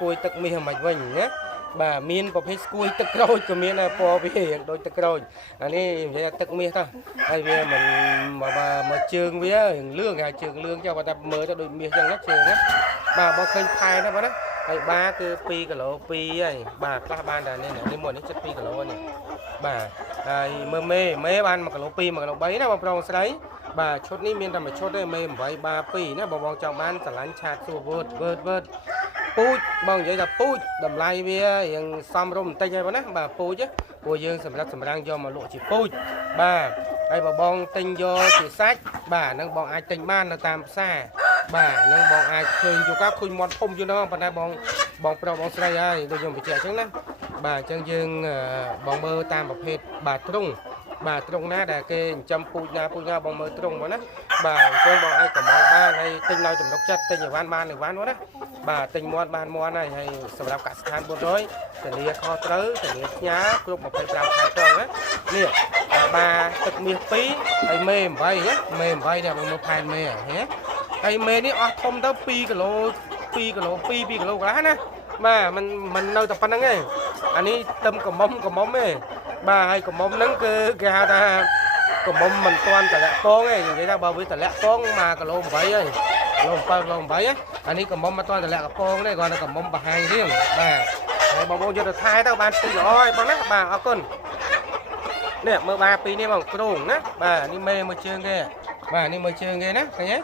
គួយទឹកមាសមិនវិញណាបាទមានប្រភេទស្គួយទឹកក្រូចក៏មានដែរពណ៌វាដូចទឹកក្រូចអានេះនិយាយថាទឹកមាសទៅហើយវាមិនមកជើងវាលឿងគេជើងលឿងចុះបើតែមើលទៅដូចមាសចឹងណាជើងណាបាទបងឃើញផែណាបងណាហើយបាគឺ2គីឡូ2ហើយបាទខ្លះបានតែនេះមួយនេះចិត្ត2គីឡូនេះបាទហើយមើលមេបាន1គីឡូ2 1គីឡូ3ណាបងប្រុសស្រីបាទឈុតនេះមានតែមួយឈុតទេមេ8បា2ណាបងចង់បានស្រឡាញ់ឆាតសួរវើតពូជបងនិយាយថាពូជតម្លៃវារៀងសមរម្យបន្តិចហើយបងណាបាទពូជព្រោះយើងសម្រាប់សម្រាំងយកមកលក់ជាពូជបាទហើយបើបងទិញយកជាសាច់បាទហ្នឹងបងអាចទិញបាននៅតាមផ្សារបាទហ្នឹងបងអាចឃើញជួបឃើញមាត់ធំយូរណាស់ប៉ុន្តែបងប្រុសបងស្រីហើយដូចខ្ញុំបញ្ជាក់អញ្ចឹងណាបាទអញ្ចឹងយើងបងមើលតាមប្រភេទបាទទ្រុងបាទទ្រុងណាដែលគេចិញ្ចឹមពូជណាបងមើលទ្រុងមកណាបាទអញ្ចឹងបងអាចកំងបានហើយទិញដោយទំនុកចិត្តទិញអីវ៉ាន់បានអីវ៉ាន់មកណាបាទទិញមាត់បានមាត់ហើយសម្រាប់កសិដ្ឋាន400ធានាខុសត្រូវធានាផ្ញើគ្រប់25ខែត្រង់ណានេះបាទទឹកមាស2ហើយមេ8ណាមេ8នេះបងមើលផែនមេហ៎ហើយមេនេះអស់ធំទៅ2គីឡូ2គីឡូ2គីឡូកន្លះណាបាទมันនៅតែប៉ុណ្្នឹងឯងអានេះទឹមកំមុំទេបាទហើយកមុំហ្នឹងគឺគេហៅថាកមុំមិនទាន់តម្លាក់ពងទេនិយាយថាបើវាតម្លាក់ពង1គីឡូ8ហើយគីឡូ7គីឡូ8អានេះកមុំមិនទាន់តម្លាក់កពងទេគាត់តែកមុំបង្ហាញរៀងបាទហើយបងប្អូនយកទៅថែទៅបានទីល្អហើយបងណាបាទអរគុណនេះមើលបាពីនេះបងគ្រូណាបាទនេះមេមើលជើងគេបាទនេះមើលជើងគេណាឃើញទេ